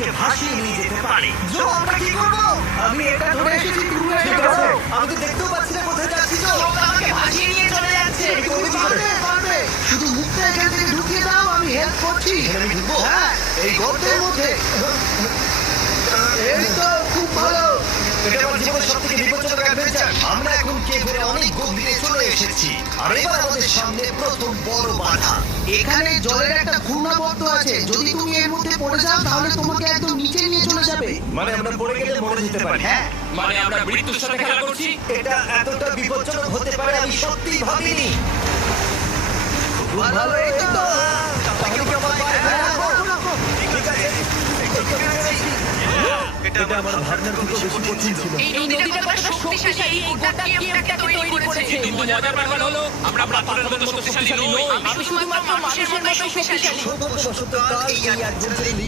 আমাদেরকে ভাসিয়ে নিয়ে যেতে পারে। জো, আমরা কি করবো? আমি এটা ধরে এসেছি, তুমি এটা ঠিক আছে, ধরো। আমি তো দেখতেও পাচ্ছি না কোথায় যাচ্ছি। তো আমাকে ভাসিয়ে নিয়ে চলে যাচ্ছে। তুমি পারবে, পারবে। শুধু মুখটা এখান থেকে ঢুকিয়ে দাও, আমি হেল্প করছি। এখানে আমি ঢুকবো? হ্যাঁ, এই গর্তের মধ্যে। এই তো, খুব ভালো। এটা আমার জীবনের সবথেকে বিপজ্জনক অ্যাডভেঞ্চার। আমরা এখন কেভের অনেক গভীরে চলে এসেছি, আর এবার আমাদের সামনে প্রথম বড় বাধা। এখানে জলের একটা ঘূর্ণাবর্ত আছে, যদি তুমি এর মধ্যে পড়ে যাও তাহলে তোমাকে একদম নিচে নিয়ে চলে যাবে। মানে আমরা পড়ে গেলে মরে যেতে পারি। হ্যাঁ, মানে আমরা মৃত্যুর সাথে খেলা করছি। এটা এতটা বিপজ্জনক হতে পারে আমি সত্যিই ভাবিনি। খুব ভালো, এই তো। তাহলে কি আমার পায়ে হ্যাঁ, রাখবো? রাখো, রাখো। ঠিক আছে, এটা আমার ভাবনার থেকেও বেশি কঠিন ছিল। এই নদীটা কতটা শক্তিশালী, এই গোটা গেমটাকে তৈরি করেছে। কিন্তু মজার ব্যাপার হলো আমরা পাথরের মতো শক্তিশালী নই। আমি শুধুমাত্র মানুষের মতো শক্তিশালী। সৌভাগ্যবশত কাল এই অ্যাডভেঞ্চারে